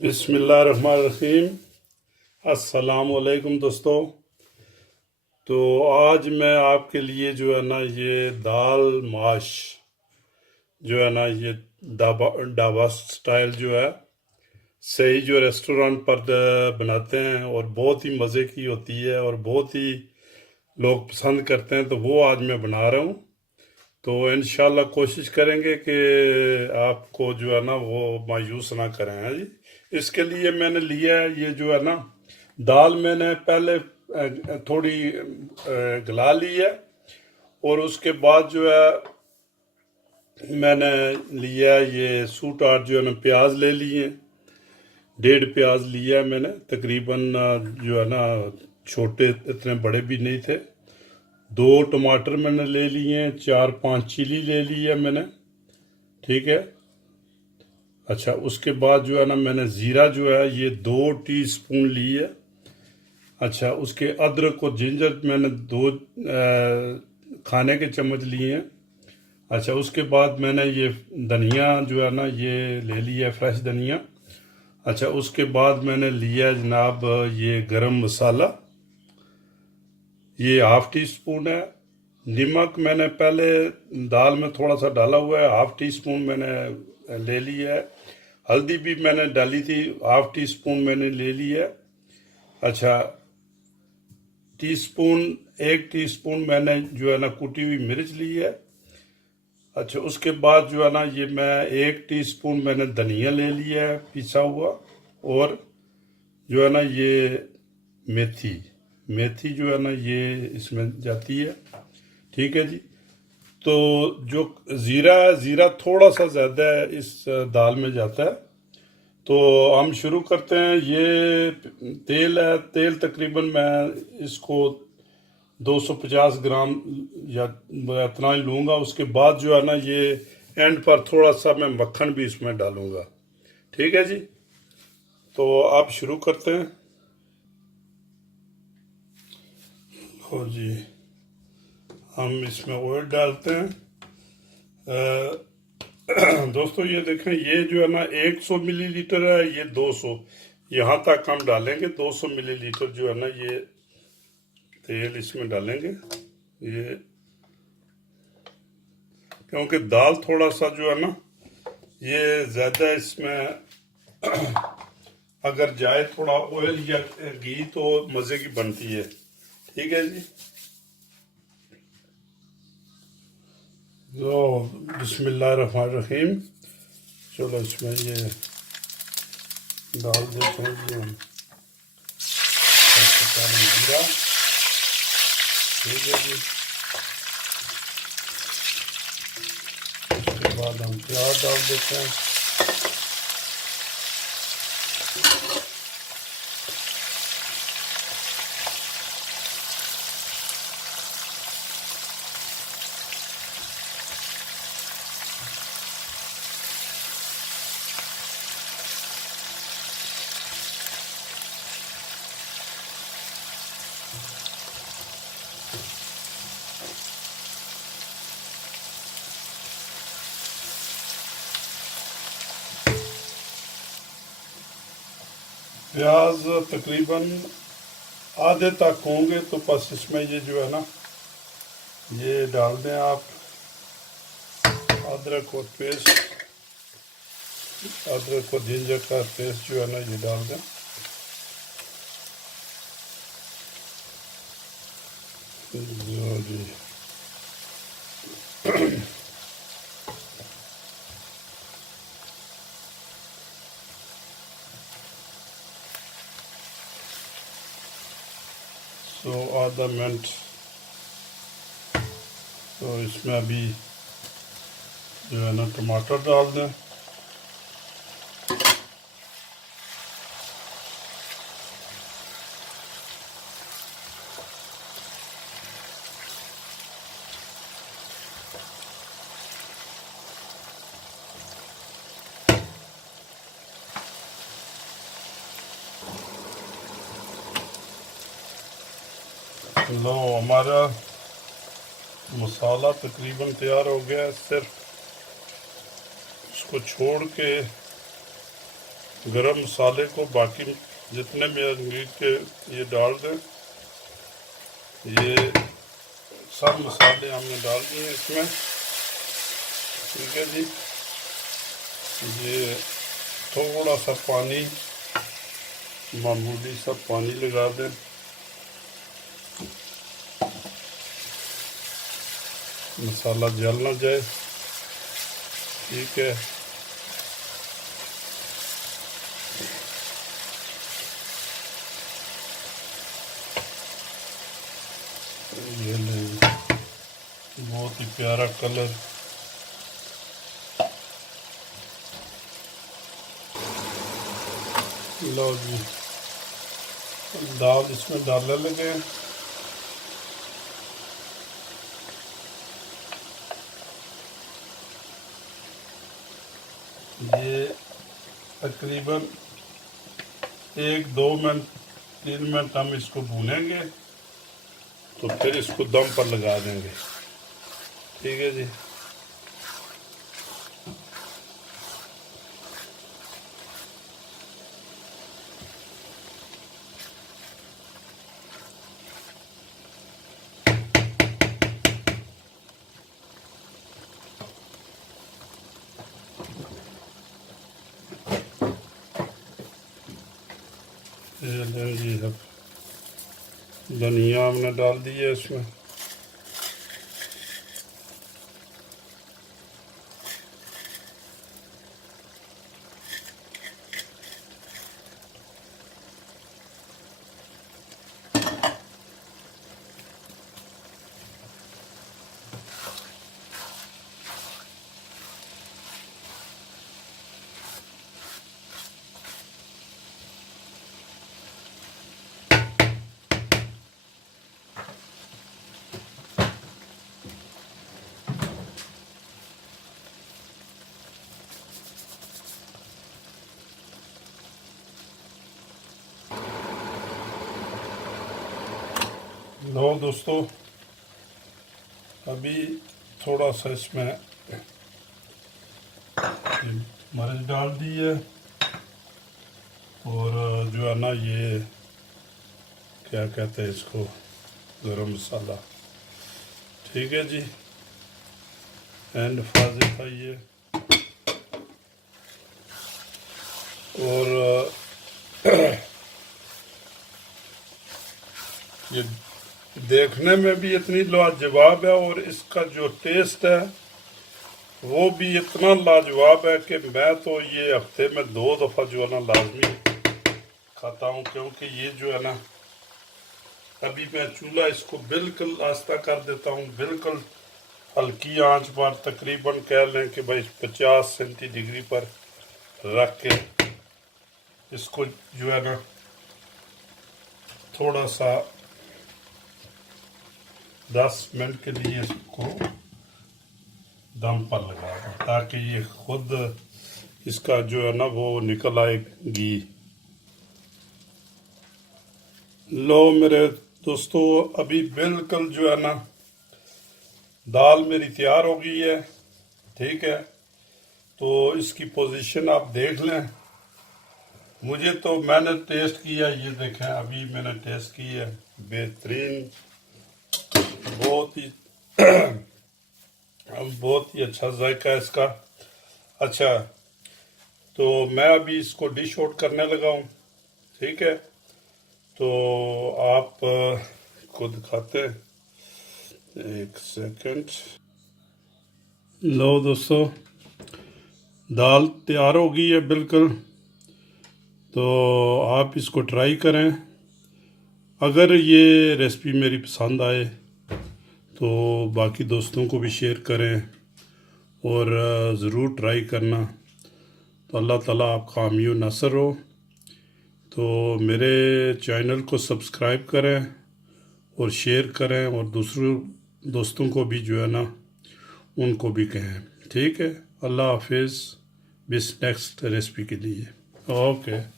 बिस्मिल्लाहिर्रहमानिर्रहीम। अस्सलाम वालेकुम दोस्तों। तो आज मैं आपके लिए जो है ना ये दाल माश जो है ना ये ढाबा स्टाइल जो है सही जो रेस्टोरेंट पर बनाते हैं और बहुत ही मज़े की होती है और बहुत ही लोग पसंद करते हैं, तो वो आज मैं बना रहा हूँ। तो इंशाल्लाह कोशिश करेंगे कि आपको जो है ना वो मायूस ना करें। हैं जी। इसके लिए मैंने लिया है ये जो है ना दाल, मैंने पहले थोड़ी गला ली है और उसके बाद जो है मैंने लिया ये सूट आठ जो है ना प्याज ले लिए, 1.5 प्याज लिया है मैंने तकरीबन, जो है ना छोटे इतने बड़े भी नहीं थे। 2 टमाटर मैंने ले लिए हैं, 4-5 चिली ले ली है मैंने। ठीक है। अच्छा, उसके बाद जो है ना मैंने ज़ीरा जो है ये 2 टीस्पून ली है। अच्छा, उसके अदरक और जिंजर मैंने 2 खाने के चम्मच लिए हैं। अच्छा, उसके बाद मैंने ये धनिया जो है ना ये ले लिया है, फ्रेश धनिया। अच्छा, उसके बाद मैंने लिया है जनाब ये गरम मसाला, ये 1/2 टीस्पून है। नमक मैंने पहले दाल में थोड़ा सा डाला हुआ है, 1/2 टीस्पून मैंने ले लिया है। हल्दी भी मैंने डाली थी, 1/2 टीस्पून मैंने ले लिया है। अच्छा, टीस्पून 1 टीस्पून मैंने जो है ना कुटी हुई मिर्च ली है। अच्छा, उसके बाद जो है ना ये मैं 1 टीस्पून मैंने धनिया ले लिया है पिसा हुआ, और जो है ना ये मेथी मेथी जो है ना ये इसमें जाती है। ठीक है जी। तो जो ज़ीरा है, ज़ीरा थोड़ा सा ज़्यादा है इस दाल में जाता है। तो हम शुरू करते हैं। ये तेल है, तेल तकरीबन मैं इसको 250 ग्राम या इतना ही लूँगा। उसके बाद जो है ना ये एंड पर थोड़ा सा मैं मक्खन भी इसमें डालूँगा। ठीक है जी। तो आप शुरू करते हैं। हो जी, हम इसमें ऑयल डालते हैं। दोस्तों ये देखें, ये जो है ना 100 मिलीलीटर है, ये 200, यहाँ तक हम डालेंगे। 200 मिलीलीटर जो है ना ये तेल इसमें डालेंगे। ये क्योंकि दाल थोड़ा सा जो है ना ये ज़्यादा इसमें अगर जाए थोड़ा ऑयल या घी तो मज़े की बनती है। ठीक है जी। तो बिस्मिल्लाहिर्रहमानिर्रहीम। चलो इसमें ये डाल देते हैं जी हम जीरा। ठीक है जी। उसके बाद हम प्याज डाल देते हैं। प्याज तकरीबन आधे तक होंगे तो बस इसमें ये जो है ना ये डाल दें आप अदरक और पेस्ट, अदरक और जिंजर का पेस्ट जो है ना ये डाल दें। जो जी तो आधा मिनट। तो इसमें अभी जो है ना टमाटर डाल दें। लो, हमारा मसाला तकरीबन तैयार हो गया है। सिर्फ इसको छोड़ के गरम मसाले को बाकी जितने भी मीट के ये डाल दें। ये सब मसाले हमने डाल दिए इसमें, ठीक है जी। ये थोड़ा सा पानी, मामूली सा पानी लगा दें। मसाला जल ना जाए, ठीक है। ये लें, बहुत ही प्यारा कलर। लो जी, दाल इसमें डालने लगे। ये तकरीबन 1-2 मिनट 3 मिनट हम इसको भूनेंगे, तो फिर इसको दम पर लगा देंगे, ठीक है जी। ये लें जी, अब धनिया हमने डाल दी है इसमें। लो दोस्तों, अभी थोड़ा सा इसमें मिर्च डाल दी है, और जो है ना ये क्या कहते हैं इसको, गरम मसाला, ठीक है जी। एंड फाजिल था ये। और ये देखने में भी इतनी लाजवाब है, और इसका जो टेस्ट है वो भी इतना लाजवाब है कि मैं तो ये हफ्ते में 2 दफ़ा जो है ना लाजमी खाता हूँ। क्योंकि ये जो है ना, अभी मैं चूल्हा इसको बिल्कुल आस्था कर देता हूँ, बिल्कुल हल्की आंच पर, तकरीबन कह लें कि भाई 50 सेंटीग्रेड पर रख के इसको जो है ना थोड़ा सा 10 मिनट के लिए इसको दम पर लगा दें, ताकि ये खुद इसका जो है ना वो निकल आएगी। लो मेरे दोस्तों, अभी बिल्कुल जो है ना दाल मेरी तैयार हो गई है, ठीक है। तो इसकी पोजीशन आप देख लें। मुझे तो मैंने टेस्ट किया, ये देखें अभी मैंने टेस्ट की है, बेहतरीन, बहुत ही बहुत ही अच्छा जायका है इसका। अच्छा, तो मैं अभी इसको डिश आउट करने लगा हूँ, ठीक है। तो आप को दिखाते हैं, 1 सेकंड। लो दोस्तों, दाल तैयार हो गई है बिल्कुल। तो आप इसको ट्राई करें। अगर ये रेसिपी मेरी पसंद आए तो बाकी दोस्तों को भी शेयर करें, और ज़रूर ट्राई करना। तो अल्लाह ताला आपका हामी व नासर हो। तो मेरे चैनल को सब्सक्राइब करें और शेयर करें, और दूसरों दोस्तों को भी जो है ना उनको भी कहें, ठीक है। अल्लाह हाफिज़, बिस नेक्स्ट रेसिपी के लिए। ओके।